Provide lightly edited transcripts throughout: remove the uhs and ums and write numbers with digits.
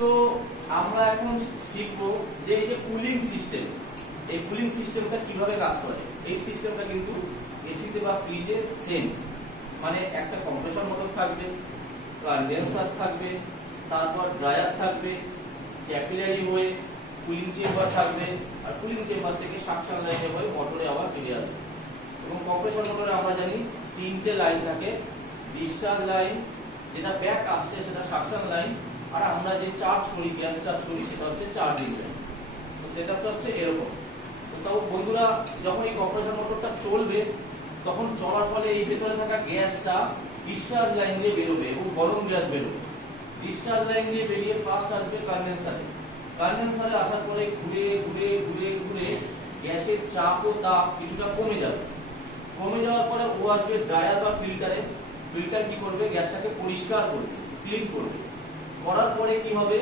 তো আমরা এখন শিখবো যে এই যে কুলিং সিস্টেম, এই কুলিং সিস্টেমটা কিভাবে কাজ করে। এই সিস্টেমটা কিন্তু এসিতে বা ফ্রিজে সেম, মানে একটা কম্প্রেসর মোটর থাকবে, কনডেন্সার থাকবে, তারপর ড্রায়ার থাকবে, ক্যাপিলারি হয়ে কুলিং চেম্বার থাকবে, আর কুলিং চেম্বার থেকে সাকশন লাইনে হয়ে মোটরে আবার ফিরে আসবে। এবং কম্প্রেসর মোটরে আমরা জানি তিনটে লাইন থাকে, ডিসচার্জ লাইন, যেটা ব্যাক আসছে সেটা সাকশন লাইন, আর আমরা যে চার্জ করি, গ্যাস চার্জ করি, সেটা হচ্ছে চার্জিং লাইন। তো সেটআপটা হচ্ছে এরকম। তো তাও বন্ধুরা, যখন এই কম্প্রেসর মোটরটা চলবে তখন চলার ফলে এই ভেতরে থাকা গ্যাসটা ডিসচার্জ লাইন দিয়ে বেরোবে এবং গরম গ্যাস বেরোবে। ডিসচার্জ লাইন দিয়ে বেরিয়ে ফার্স্ট আসবে কনডেন্সারে। কনডেন্সারে আসার পরে ঘুরে ঘুরে ঘুরে ঘুরে গ্যাসের চাপ ও তাপ কিছুটা কমে যাবে। কমে যাওয়ার পরে ও আসবে ড্রায়ার বা ফিল্টারে। ফিল্টার কি করবে? গ্যাসটাকে পরিষ্কার করবে, ক্লিন করবে। করার পরে কি হবে?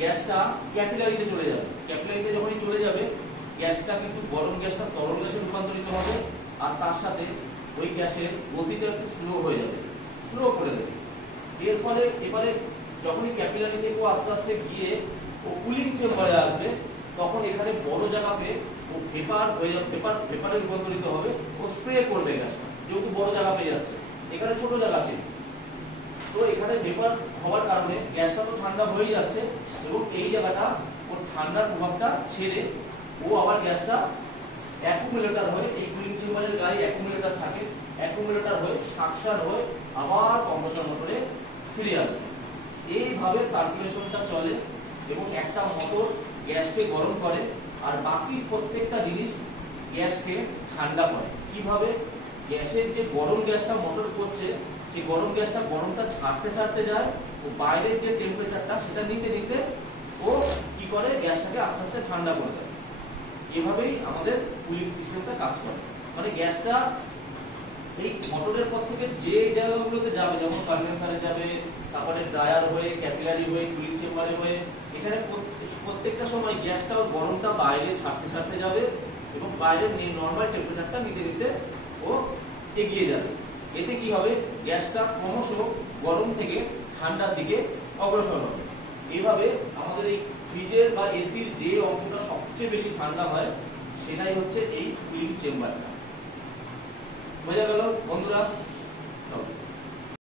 গ্যাসটা ক্যাপিলারিতে চলে যাবে। ক্যাপিলারিতে যখনই চলে যাবে, গ্যাসটা কিন্তু গরম গ্যাসটা তরল গ্যাসে রূপান্তরিত হবে, আর তার সাথে ওই গ্যাসের গতিটা একটু স্লো হয়ে যাবে, স্লো করে দেবে। এর ফলে এবারে যখনই ক্যাপিলারি থেকে ও আস্তে আস্তে গিয়ে ও কুলিং চেম্বারে আসবে, তখন এখানে বড় জায়গা পেয়ে ও ভেপার হয়ে যাবে, ভেপারে রূপান্তরিত হবে। ও স্প্রে করবে গ্যাসটা, যেহেতু বড় জায়গা পেয়ে যাচ্ছে, এখানে ছোট জায়গা আছে। তো এখানে ভেপার হওয়ার কারণে গ্যাসটা তো ঠান্ডা হয়ে যাচ্ছে, এবং এই জায়গাটা ওর ঠান্ডার প্রভাবটা ছেড়ে ও আবার গ্যাসটা অ্যাকুমুলেটর হয়ে, এই কুলিং চেম্বারের গায়ে অ্যাকুমুলেটর থাকে, অ্যাকুমুলেটর হয়ে সাকশন হয়ে আবার কম্প্রেসর মোটরে ফিরে আসবে। এইভাবে সার্কুলেশনটা চলে এবং একটা মোটর গ্যাসকে গরম করে আর বাকি প্রত্যেকটা জিনিস গ্যাসকে ঠান্ডা করে। কিভাবে? গ্যাসের যে গরম গ্যাসটা মোটর করছে, সেই গরম গ্যাসটা গরমটা ছাড়তে ছাড়তে যায়, ও বাইরের যে টেম্পারেচারটা সেটা নিতে নিতে ও কি করে? গ্যাসটাকে আস্তে আস্তে ঠান্ডা করে দেয়। এভাবেই আমাদের কুলিং সিস্টেমটা কাজ করে। মানে গ্যাসটা এই মোটরের পর থেকে যে জায়গাগুলোতে যাবে, যেমন কনডেন্সারে যাবে, তারপরে ড্রায়ার হয়ে, ক্যাপিলারি হয়ে, কুলিং চেম্বারে হয়ে, এখানে প্রত্যেকটা সময় গ্যাসটা গরমটা বাইরে ছাড়তে ছাড়তে যাবে এবং বাইরের নরমাল টেম্পারেচারটা নিতে নিতে ও এগিয়ে যাবে। এতে কি হবে? গ্যাসটা ক্রমশ গরম থেকে ঠান্ডার দিকে অগ্রসর হবে। এইভাবে আমাদের এই ফ্রিজের বা এসির যে অংশটা সবচেয়ে বেশি ঠান্ডা হয়, সেটাই হচ্ছে এই কুলিং চেম্বারটা। বোঝা গেল বন্ধুরা?